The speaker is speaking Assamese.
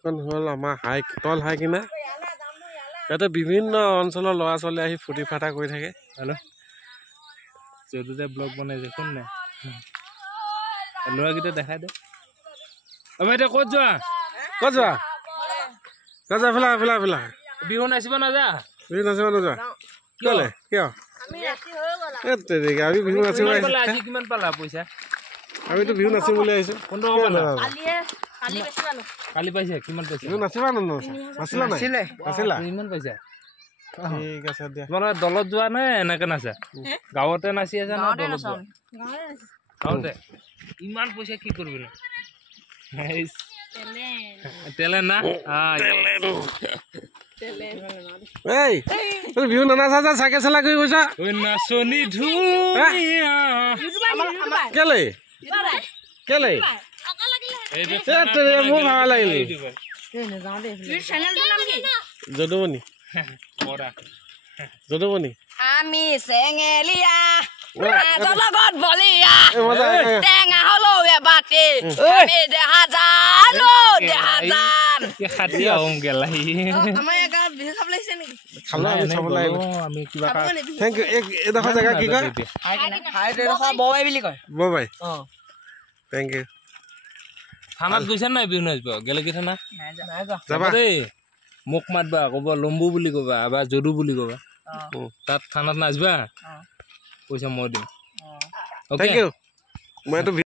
এইখন হ'ল আমাৰ তল হাই কিনা ইয়াতে বিভিন্ন অঞ্চলৰ ল'ৰা ছোৱালী আহি ফূৰ্তি ফাৰ্তা কৰি থাকে হেল্ল' য'তে ব্লগ বনাইছে কোন নাই ল'ৰাকেইটা দেখাই দে এতিয়া ক'ত যোৱা ফেলা বিহু নাচিব নাযোৱা কিয় আমি বিহু নাচিব আহিছো কিমান পালা পইচা আমিতো বিহু নাচিম বুলি আহিছো কালি পাইছে কিমান পইচা বিহু নাচিবা নাচিলা কিমান পইচা ঠিক আছে দিয়া তোমালোকে দলত যোৱা নে এনেকে নাচা গাঁৱতে নাচি আছে না দলত যোৱা গাঁৱতে ইমান পইচা কি কৰিবি না তেলে না বিহু নানাচা যে চাকে চেলা কৰি গৈছা নাচনি কেলে মোৰ ভাল লাগিল যদুমণি আমি চেঙেলীয়া লগত বলিয়া টেঙা হলো এবাটি আমি দেহা জান খাতি আহোম গেলাই আমাৰ গাঁৱত বিহু খাব লাগিছে নেকি আমি কিবা থেংক ইউ এডোখৰ জেগা কি কয় ববাই বুলি কয় ববাই থেংক ইউ থানাত গৈছা নাই বিহু নাচিব গেলেকী থানা যাবা দেই মোক মাতবা ক'ব লম্বু বুলি ক'বা বা যদু বুলি ক'বা তাত থানাত নাচবা পইচা মই দিম থেংক ইউ মই